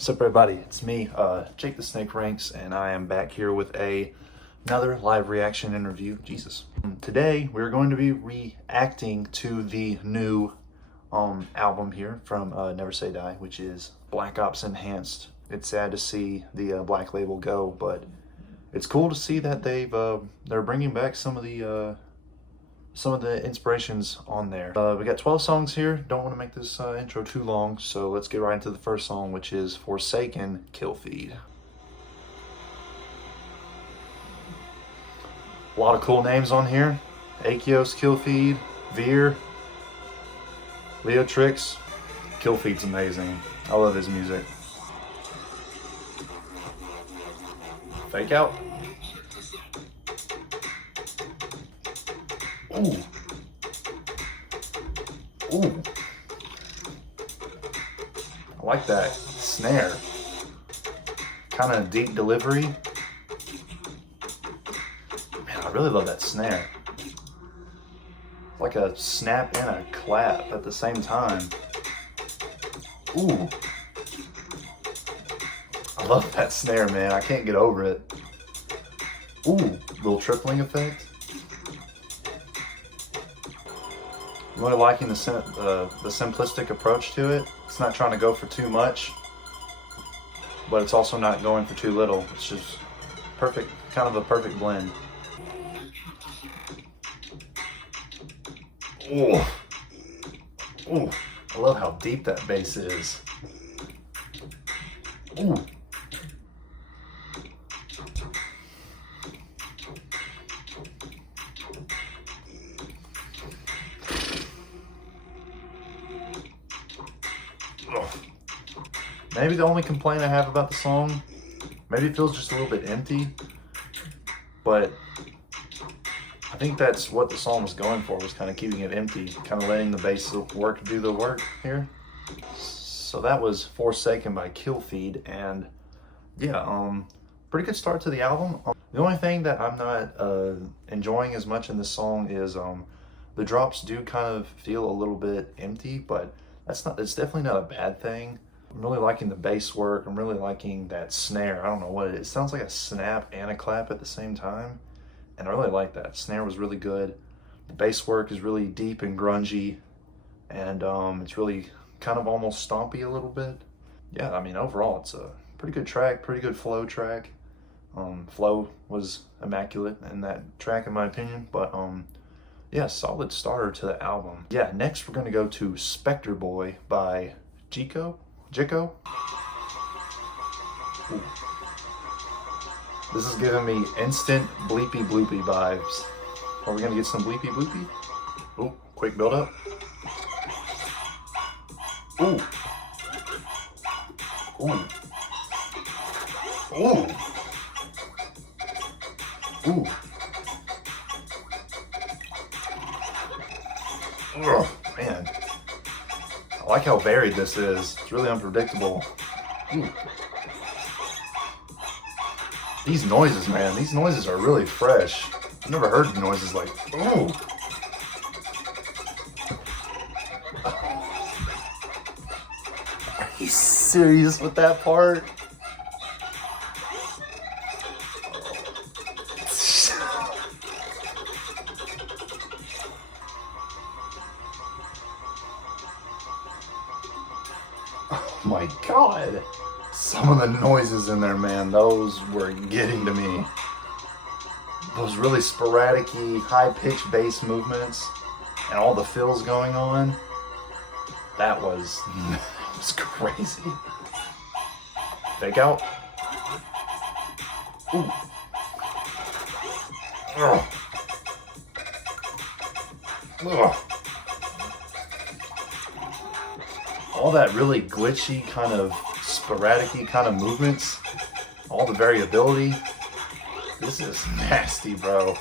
What's up, everybody? It's me, Jake the Snake Ranks, and I am back here with another live reaction interview. Jesus. Today, we're going to be reacting to the new album here from Never Say Die, which is Black Ops Enhanced. It's sad to see the Black Label go, but it's cool to see that they're bringing back some of the inspirations on there. We got 12 songs here. Don't want to make this intro too long, so let's get right into the first song, which is Forsaken Kill Feed. A lot of cool names on here. Akios, Kill Feed, Veer, Leotrix. Kill Feed's amazing. I love his music. Fake Out. Ooh. Ooh. I like that snare. Kind of deep delivery. Man, I really love that snare. Like a snap and a clap at the same time. Ooh. I love that snare, man. I can't get over it. Ooh, little tripling effect. I'm really liking the simplistic approach to it. It's not trying to go for too much, but it's also not going for too little. It's just perfect, kind of a perfect blend. Ooh. Ooh. I love how deep that bass is. Ooh. Maybe the only complaint I have about the song, maybe it feels just a little bit empty, but I think that's what the song was going for, was kind of keeping it empty, kind of letting the bass work do the work here. So that was Forsaken by Kill Feed, and yeah, pretty good start to the album. The only thing that I'm not enjoying as much in this song is the drops do kind of feel a little bit empty, but it's definitely not a bad thing. I'm really liking the bass work. I'm really liking that snare. I don't know what it is. It sounds like a snap and a clap at the same time. And I really like that. Snare was really good. The bass work is really deep and grungy. And it's really kind of almost stompy a little bit. Yeah, I mean, overall, it's a pretty good track, pretty good flow track. Flow was immaculate in that track, in my opinion. But yeah, solid starter to the album. Yeah, next we're going to go to Spectre Boy by Chico. Geko. Ooh. This is giving me instant bleepy bloopy vibes. Are we gonna get some bleepy bloopy? Ooh, quick build up. Ooh. Ooh. Ooh. Ooh. Oh, man. I like how varied this is. It's really unpredictable. Ooh. These noises, man. These noises are really fresh. I've never heard noises like, ooh. Are you serious with that part? Oh my God. Some of the noises in there, man, those were getting to me. Those really sporadic-y, high-pitched bass movements and all the fills going on. That was crazy. Fake Out. Ooh. Ugh. Ugh. All that really glitchy, kind of sporadic-y kind of movements, all the variability. This is nasty, bro.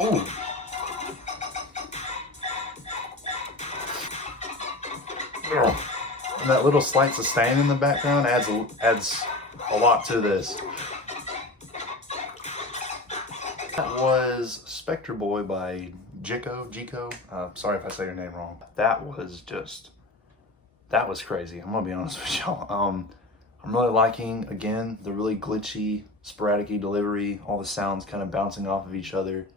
Ooh. Ugh. And that little slight sustain in the background adds a lot to this. That was Spectre Boy by Geko. Sorry if I say your name wrong. That that was crazy. I'm gonna be honest with y'all. I'm really liking, again, the really glitchy, sporadic delivery, all the sounds kind of bouncing off of each other.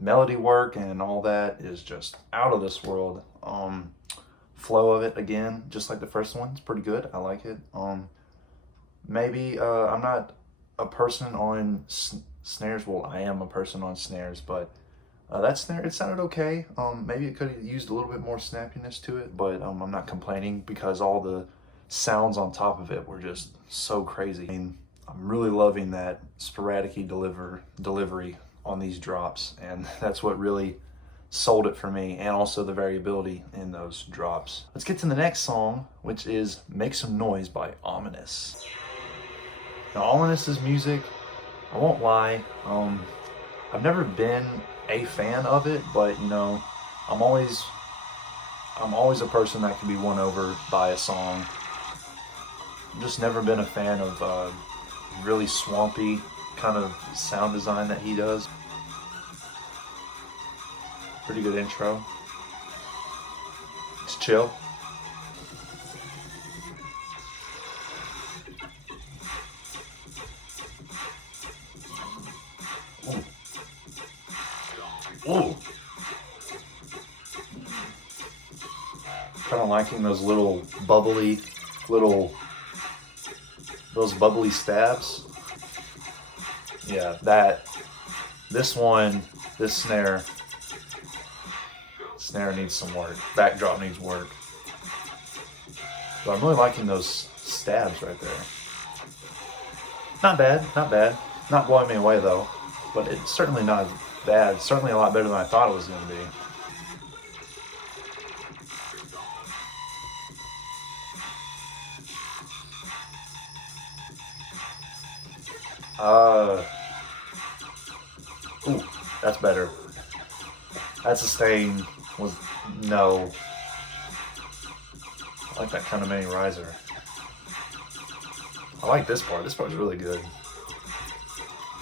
Melody work and all that is just out of this world. Flow of it, again, just like the first one, it's pretty good. I like it. Maybe I'm not a person on snares. Well, I am a person on snares, but that snare, it sounded okay. Maybe it could have used a little bit more snappiness to it, but I'm not complaining because all the sounds on top of it were just so crazy. I mean, I'm really loving that sporadic delivery on these drops, and that's what really sold it for me, and also the variability in those drops. Let's get to the next song, which is Make Some Noise by Ominous. Now, Ominous's music, I won't lie, I've never been a fan of it, but you know, I'm always a person that can be won over by a song. I've just never been a fan of really swampy kind of sound design that he does. Pretty good intro. It's chill. Ooh. Kind of liking those little bubbly, those bubbly stabs. Yeah, this snare needs some work. Backdrop needs work. But I'm really liking those stabs right there. Not bad, not bad. Not blowing me away though, but it's certainly not bad. Certainly a lot better than I thought it was going to be. Ooh, that's better. That sustain was, no. I like that kind of mini riser. I like this part. This part's really good.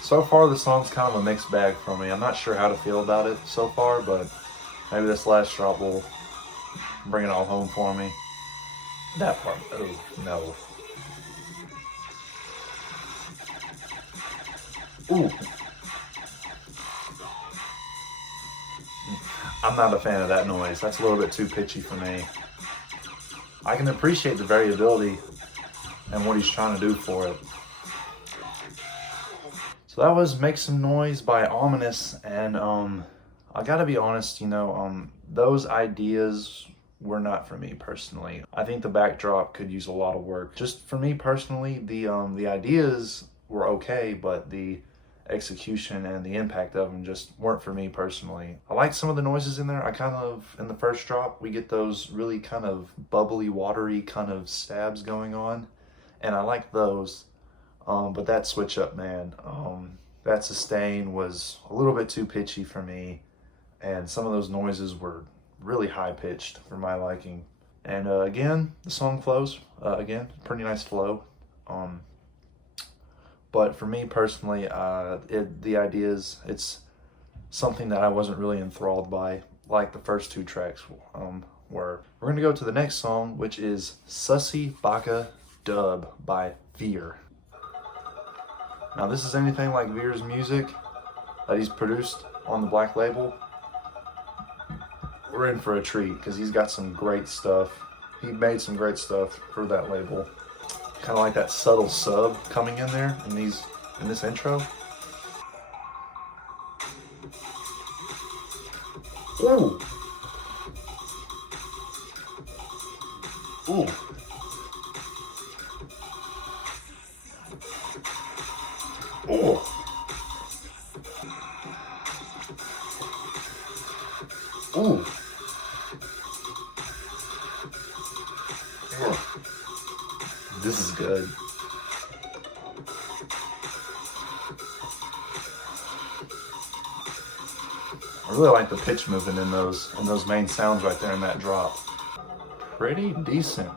So far, the song's kind of a mixed bag for me. I'm not sure how to feel about it so far, but maybe this last drop will bring it all home for me. That part, oh, no. Ooh. I'm not a fan of that noise. That's a little bit too pitchy for me. I can appreciate the variability and what he's trying to do for it. So that was Make Some Noise by Ominous, and I gotta be honest, you know, those ideas were not for me personally. I think the backdrop could use a lot of work. Just for me personally, the ideas were okay, but the execution and the impact of them just weren't for me personally. I like some of the noises in there. I kind of, in the first drop, we get those really kind of bubbly, watery kind of stabs going on, and I like those. But that switch up, man, that sustain was a little bit too pitchy for me, and some of those noises were really high pitched for my liking. And again, the song flows, again, pretty nice flow. But for me personally, the ideas, it's something that I wasn't really enthralled by, like the first two tracks were. We're gonna go to the next song, which is Sassy Baca Dub by Veer. Now, this is anything like Veer's music that he's produced on the Black label, we're in for a treat because he's got some great stuff. He made some great stuff for that label. Kind of like that subtle sub coming in there in this intro. Ooh. Ooh. Ooh. Ooh. This is good. I really like the pitch movement in those main sounds right there in that drop. Pretty decent.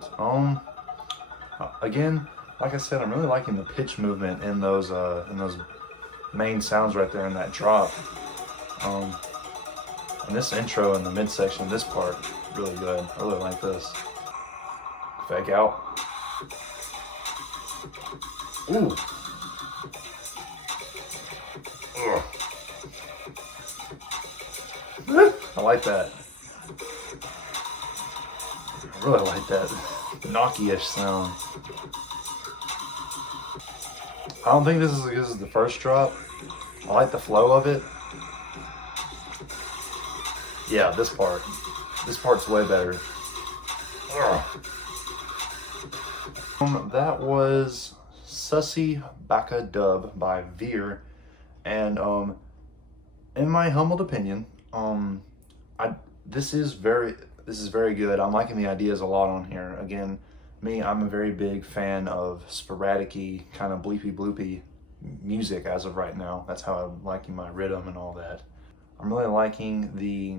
Again, like I said, I'm really liking the pitch movement in those main sounds right there in that drop. And this intro in the midsection, this part, really good. I really like this. Fake out. Ooh. Ugh. I like that. I really like that knocky-ish sound. I don't think this is the first drop. I like the flow of it. Yeah, this part. This part's way better. That was Sassy Baca dub by Veer, and in my humbled opinion, this is very good. I'm liking the ideas a lot on here. Again, I'm a very big fan of sporadic-y, kind of bleepy bloopy music as of right now. That's how I'm liking my rhythm and all that. I'm really liking the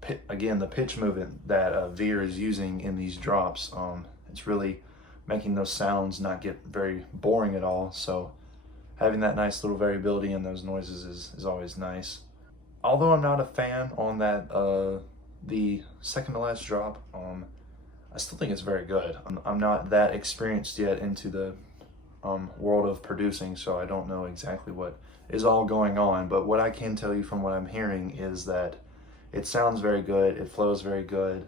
pitch movement that Veer is using in these drops. It's really making those sounds not get very boring at all. So having that nice little variability in those noises is always nice. Although I'm not a fan on that the second to last drop, I still think it's very good. I'm not that experienced yet into the world of producing, so I don't know exactly what is all going on, but what I can tell you from what I'm hearing is that it sounds very good, it flows very good,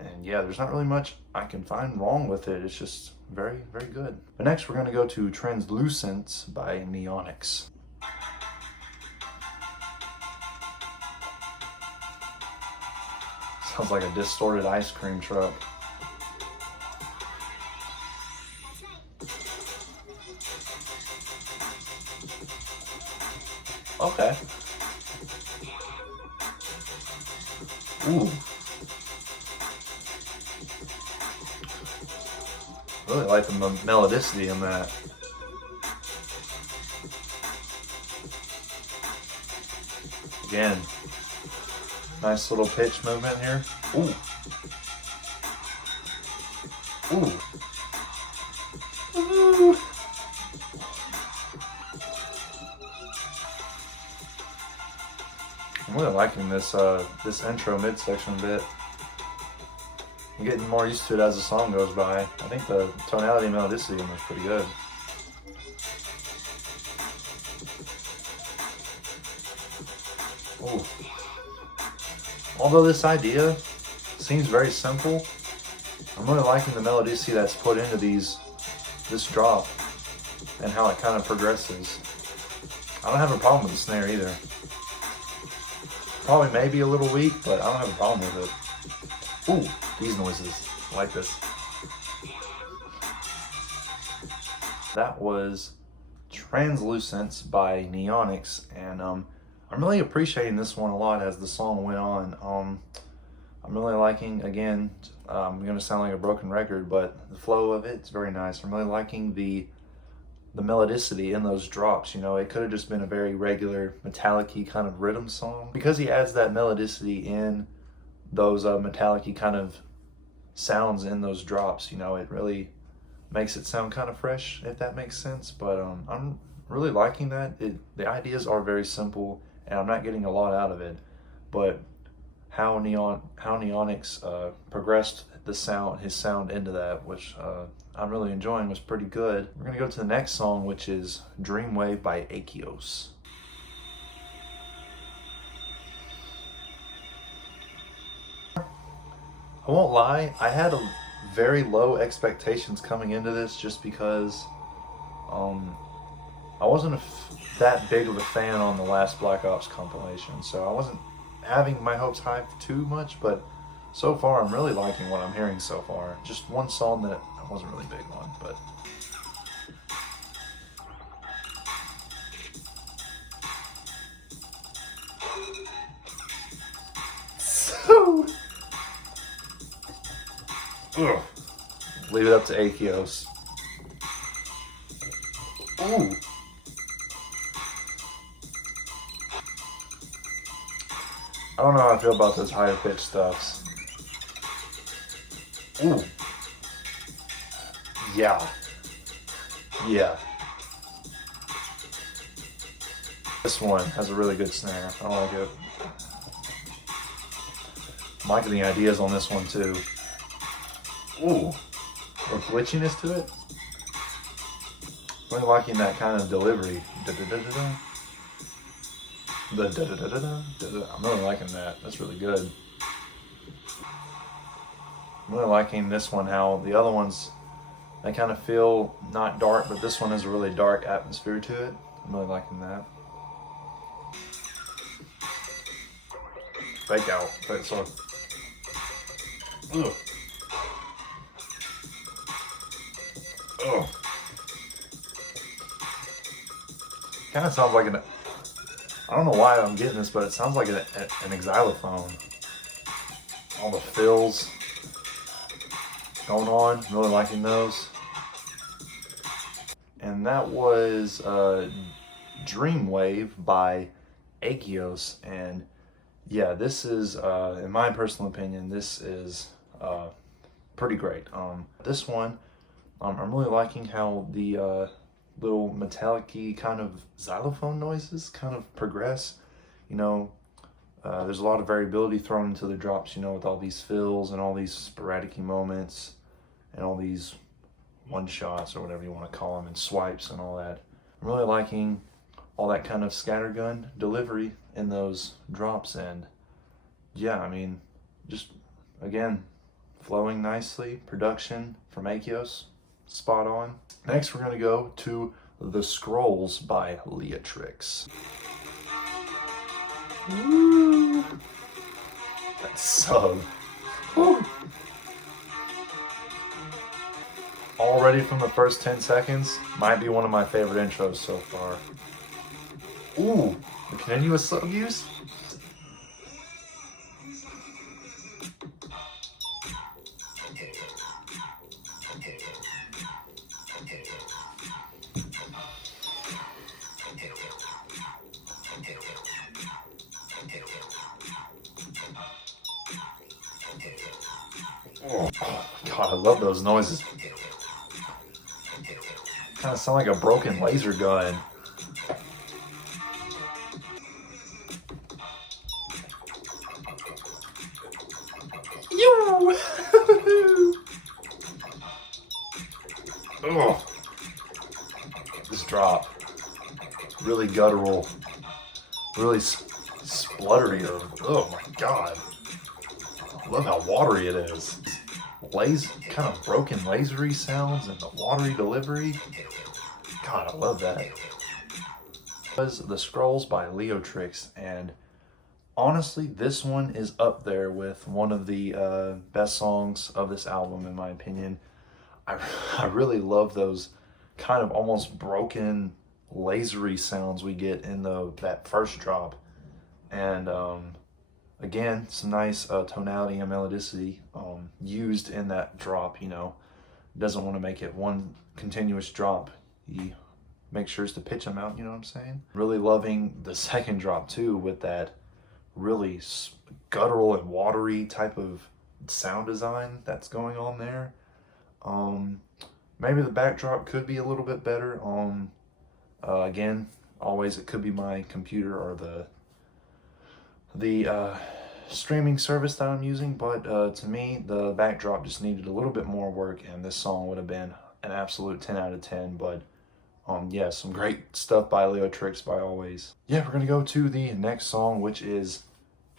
and yeah, there's not really much I can find wrong with it. It's just very, very good. But next we're going to go to Translucent by Neonics. Sounds like a distorted ice cream truck. Okay. Ooh. Really like the melodicity in that. Again, nice little pitch movement here. Ooh. Ooh. Ooh. I'm really liking this this intro midsection bit. I'm getting more used to it as the song goes by. I think the tonality and melodicity was pretty good. Ooh. Although this idea seems very simple, I'm really liking the melodicity that's put into this drop and how it kind of progresses. I don't have a problem with the snare either. Probably maybe a little weak, but I don't have a problem with it. Ooh, these noises. I like this. That was Translucence by Neonics, and I'm really appreciating this one a lot as the song went on. I'm really liking, again, I'm going to sound like a broken record, but the flow of it's very nice. I'm really liking the melodicity in those drops. You know, it could have just been a very regular metallic-y kind of rhythm song. Because he adds that melodicity in those metallic-y kind of sounds in those drops, you know, it really makes it sound kind of fresh, if that makes sense. But I'm really liking that. The ideas are very simple, and I'm not getting a lot out of it. But how Neonics progressed his sound into that, which I'm really enjoying, was pretty good. We're gonna go to the next song, which is Dreamwave by Akios. I won't lie, I had a very low expectations coming into this just because I wasn't that big of a fan on the last Black Ops compilation, so I wasn't having my hopes high too much, but so far I'm really liking what I'm hearing so far. Just one song that I wasn't really big on, but so leave it up to Akios. Ooh. I don't know how I feel about those higher pitched stuffs. Ooh. Yeah. Yeah. This one has a really good snare. I like it. I'm liking the ideas on this one too. Ooh, or glitchiness to it. Really liking that kind of delivery. I'm really liking that. That's really good. I'm really liking this one, how the other ones, they kind of feel not dark, but this one has a really dark atmosphere to it. I'm really liking that. Fake out. So. Ugh. Ugh. Kind of sounds like an, I don't know why I'm getting this, but it sounds like an xylophone. All the fills going on, really liking those. And that was Dreamwave by Akios. And yeah, this is, in my personal opinion, this is pretty great. This one, I'm really liking how the little metallic-y kind of xylophone noises kind of progress. You know, there's a lot of variability thrown into the drops, you know, with all these fills and all these sporadic moments and all these one-shots or whatever you want to call them and swipes and all that. I'm really liking all that kind of scattergun delivery in those drops, and yeah, I mean, just again, flowing nicely. Production from Akios, spot on. Next, we're going to go to The Scrolls by Leotrix. Woo! That sub. Woo! Already from the first 10 seconds, might be one of my favorite intros so far. Ooh, the continuous sub use? Oh God, I love those noises. Kind of sound like a broken laser gun. Oh, this drop, really guttural, really spluttery. Oh my God, love how watery it is. Kind of broken lasery sounds and the watery delivery. God, I love that. Was The Scrolls by Leotrix, and honestly, this one is up there with one of the best songs of this album, in my opinion. I really love those kind of almost broken lasery sounds we get in that first drop, and again, some nice tonality and melodicity used in that drop. You know, doesn't want to make it one continuous drop. He makes sure to pitch them out. You know what I'm saying? Really loving the second drop too, with that really guttural and watery type of sound design that's going on there. Maybe the backdrop could be a little bit better. Again, always it could be my computer or the streaming service that I'm using, but to me, the backdrop just needed a little bit more work, and this song would have been an absolute 10 out of 10. But yeah, some great stuff by Leotrix, by always. Yeah, we're gonna go to the next song, which is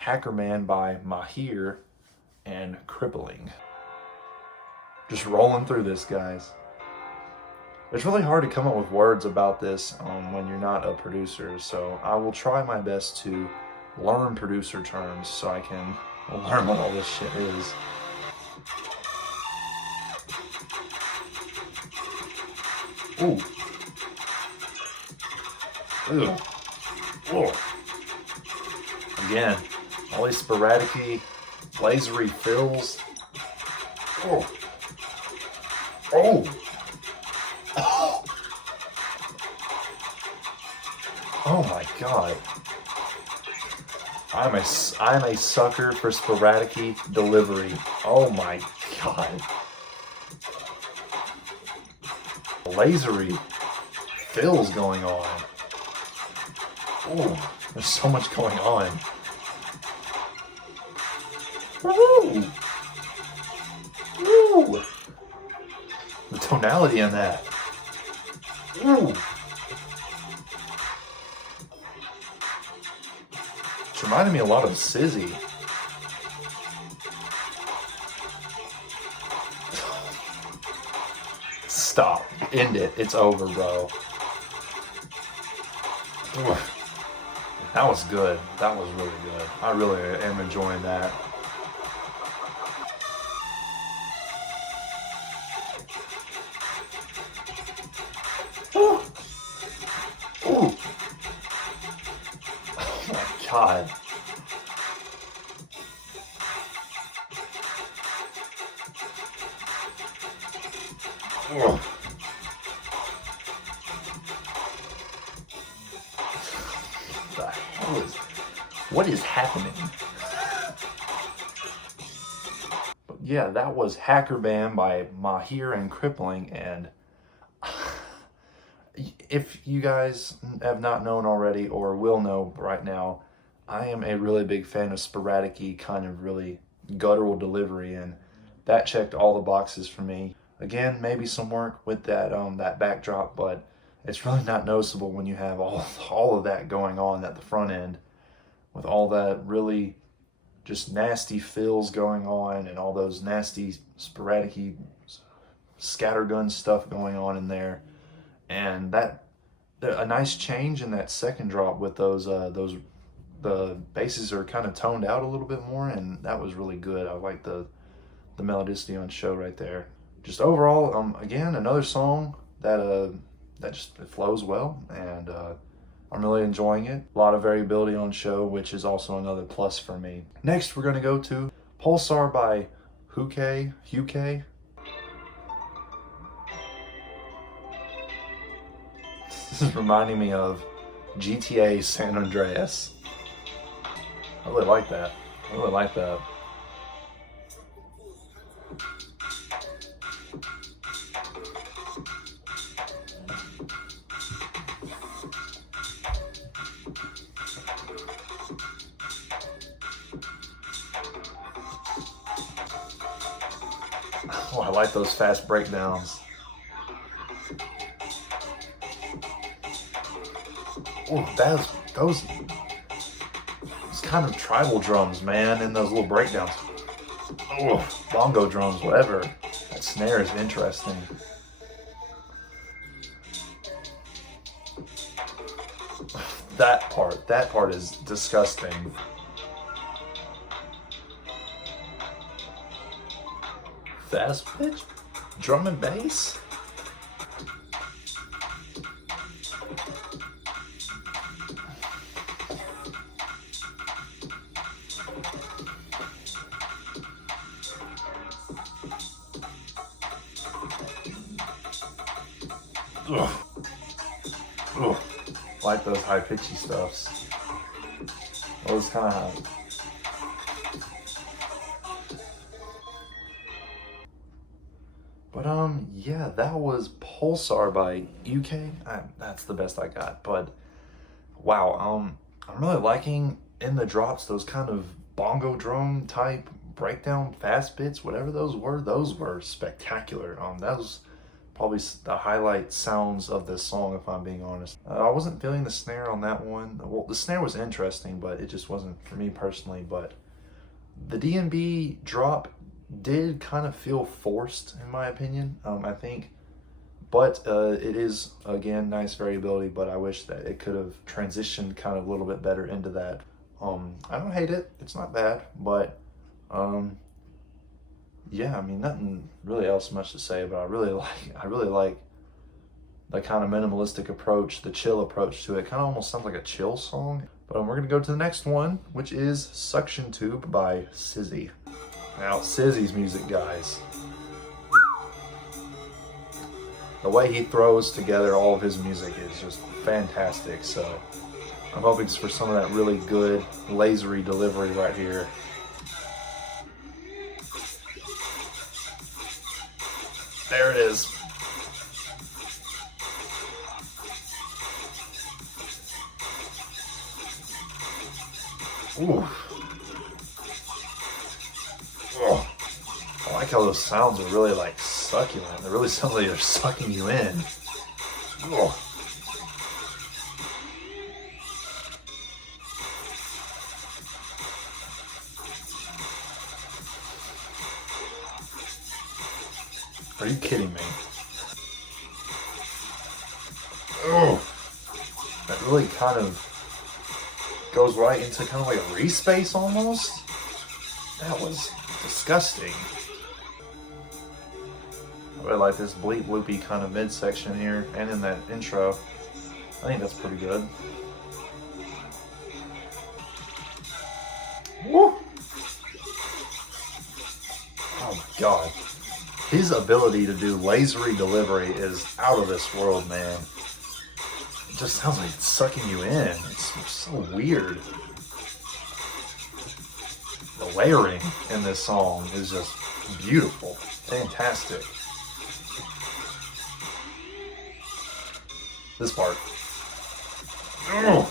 Hackerman by Mahir and Crippling. Just rolling through this, guys. It's really hard to come up with words about this when you're not a producer, so I will try my best to learn producer terms so I can learn what all this shit is. Ooh. Ew. Whoa. Again, all these sporadic-y, lasery fills. Oh. Oh. Oh my God. I'm a sucker for sporadic delivery. Oh my God. Lasery fills going on. Oh, there's so much going on. Woo! Woo! Ooh. The tonality in that. Ooh. It's reminding me a lot of Sizzy. Stop. End it. It's over, bro. Ooh. That was good. That was really good. I really am enjoying that. Ooh. Ooh. Oh my God. Ooh. The hell is... What is happening? But yeah, that was Hackerman by Mahir and Crippling, and if you guys have not known already or will know right now, I am a really big fan of sporadic-y kind of really guttural delivery, and that checked all the boxes for me. Again, maybe some work with that that backdrop, but it's really not noticeable when you have all of that going on at the front end, with all that really just nasty fills going on and all those nasty sporadic-y scattergun stuff going on in there. And that a nice change in that second drop with those the basses are kind of toned out a little bit more, and that was really good. I like the melodicity on show right there. Just overall, again, another song that that just it flows well, and I'm really enjoying it. A lot of variability on show, which is also another plus for me. Next, we're gonna go to Pulsar by Huke. This is reminding me of GTA San Andreas. I really like that. I really like that. Oh, I like those fast breakdowns. Oh, those kind of tribal drums, man, and those little breakdowns. Oh, bongo drums, whatever. That snare is interesting. That part is disgusting. Fast pitch? Drum and bass? Ugh. Ugh. I like those high pitchy stuffs. Those kind of high. But yeah, that was Pulsar by UK. That's the best I got. But wow, I'm really liking in the drops those kind of bongo drum type breakdown fast bits, whatever those were. Those were spectacular. That was probably the highlight sounds of this song, if I'm being honest. I wasn't feeling the snare on that one. Well, the snare was interesting, but it just wasn't for me personally. But the D&B drop did kind of feel forced, in my opinion, I think. But it is, again, nice variability, but I wish that it could have transitioned kind of a little bit better into that. I don't hate it. It's not bad, but yeah, I mean, nothing really else much to say, but I really like the kind of minimalistic approach, the chill approach to it. Kind of almost sounds like a chill song. But we're gonna go to the next one, which is Suction Tube by Sizzy. Now, Sizzy's music, guys. The way he throws together all of his music is just fantastic. So I'm hoping for some of that really good lasery delivery right here. There it is. Ooh. Oh, I like how those sounds are really like succulent. They really sound like they're sucking you in. Oh. Are you kidding me? Oh, that really kind of goes right into kind of like a re-space almost. That was disgusting. I really like this bleep loopy kind of midsection here and in that intro. I think that's pretty good. Woo! Oh God. His ability to do lasery delivery is out of this world, man. It just sounds like it's sucking you in. It's so weird. The layering in this song is just beautiful. Fantastic. This part. Oh,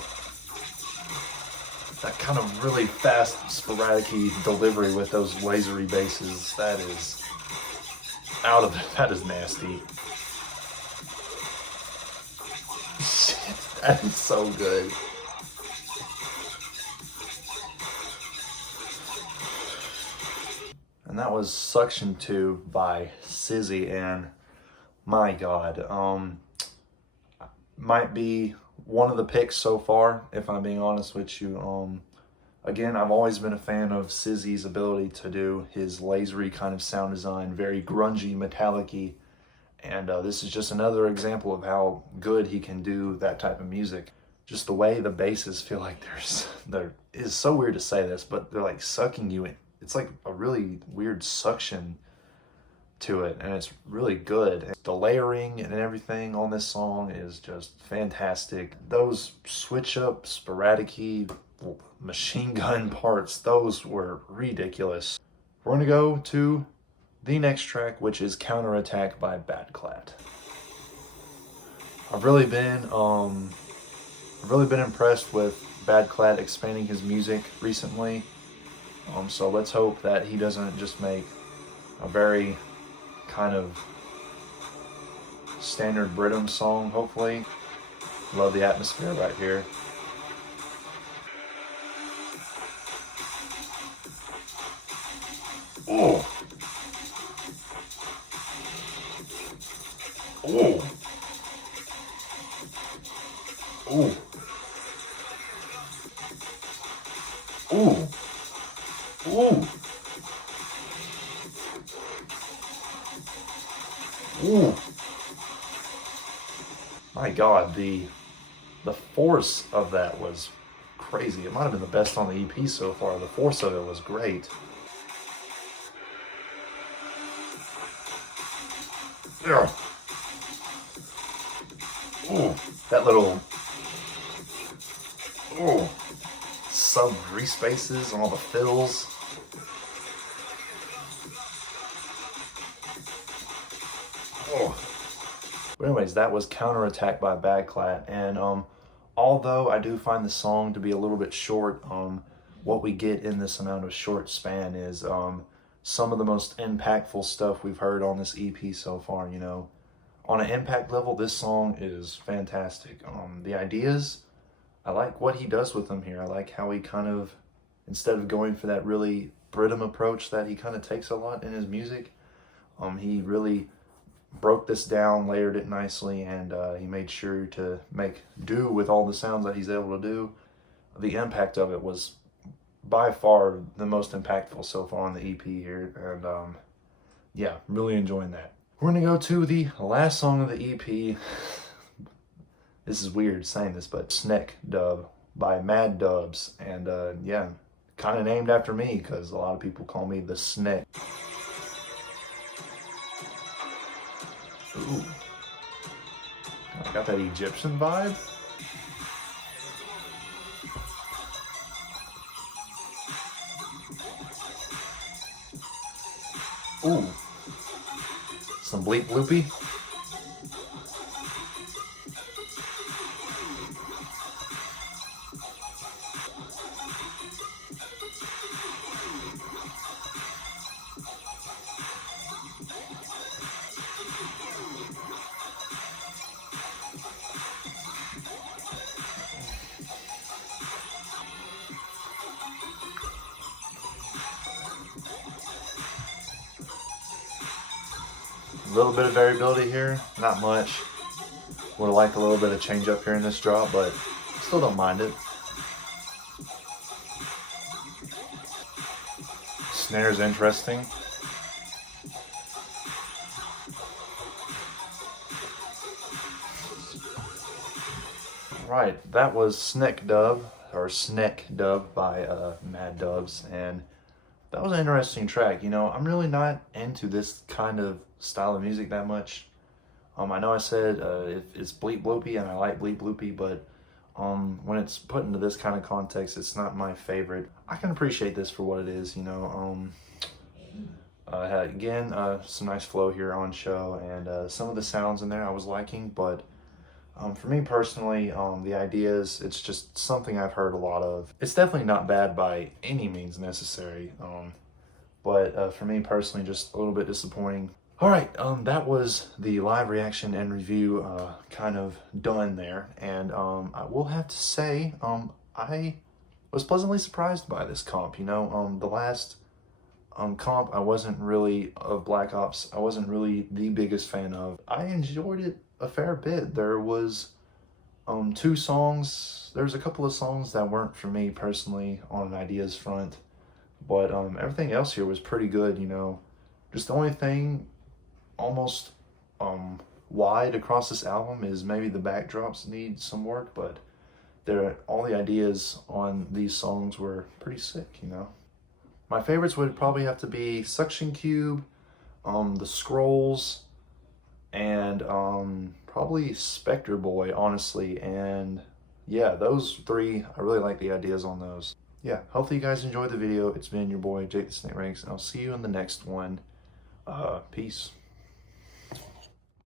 that kind of really fast, sporadic-y delivery with those lasery basses, that is out of it. That is nasty. Shit, that is so good. And that was Suction 2 by Sizzy, and my God, might be one of the picks so far, if I'm being honest with you. Again, I've always been a fan of Sizzy's ability to do his lasery kind of sound design, very grungy, metallic-y, and this is just another example of how good he can do that type of music. Just the way the basses feel like it's so weird to say this, but they're like sucking you in. It's like a really weird suction to it, and it's really good. The layering and everything on this song is just fantastic. Those switch up sporadic-y machine gun parts, those were ridiculous. We're gonna go to the next track, which is Counterattack by Batclat. I've really been impressed with Batclat expanding his music recently. So let's hope that he doesn't just make a very kind of standard Brittum song, hopefully. Love the atmosphere right here. Oh. Oh. Oh. Oh. Oh. Oh. My God, the force of that was crazy. It might have been the best on the EP so far. The force of it was great. Yeah. Oh, that little sub re-spaces and all the fills. Oh. But anyways, that was Counterattack by Batclat, and although I do find the song to be a little bit short, what we get in this amount of short span is some of the most impactful stuff we've heard on this EP so far. You know, on an impact level, this song is fantastic. The ideas, I like what he does with them here. I like how he kind of, instead of going for that really Brittum approach that he kind of takes a lot in his music, he really broke this down, layered it nicely, and he made sure to make do with all the sounds that he's able to do. The impact of it was by far the most impactful so far on the EP here, and yeah, really enjoying that. We're gonna go to the last song of the EP. This is weird saying this, but Snick Dub by Mad Dubs, and yeah, kind of named after me because a lot of people call me the Snick. Ooh, I got that Egyptian vibe. Ooh, some bleep loopy. little bit of variability here, not much. Would have liked a little bit of change up here in this drop, but still don't mind it. Snare's interesting. Right, that was Snick Dub, or Snick Dub by Mad Dubs, and that was an interesting track. You know, I'm really not into this kind of style of music that much. I know I said it's bleep bloopy, and I like bleep bloopy, but when it's put into this kind of context, it's not my favorite. I can appreciate this for what it is, you know. Again, some nice flow here on show, and some of the sounds in there I was liking, but for me personally, the ideas, it's just something I've heard a lot of. It's definitely not bad by any means necessary, but for me personally, just a little bit disappointing. All right, that was the live reaction and review kind of done there, and I will have to say, I was pleasantly surprised by this comp. You know, the last comp I wasn't really of Black Ops. I wasn't really the biggest fan of. I enjoyed it a fair bit. There was 2 songs. There's a couple of songs that weren't for me personally on an ideas front, but everything else here was pretty good. You know, just the only thing almost wide across this album is maybe the backdrops need some work, but all the ideas on these songs were pretty sick, you know. My favorites would probably have to be Suction Cube, the Scrolls, and probably Spectre Boy, honestly. And yeah, those 3, I really like the ideas on those. Yeah, hopefully you guys enjoyed the video. It's been your boy Jake the Snake Ranks, and I'll see you in the next one. Peace.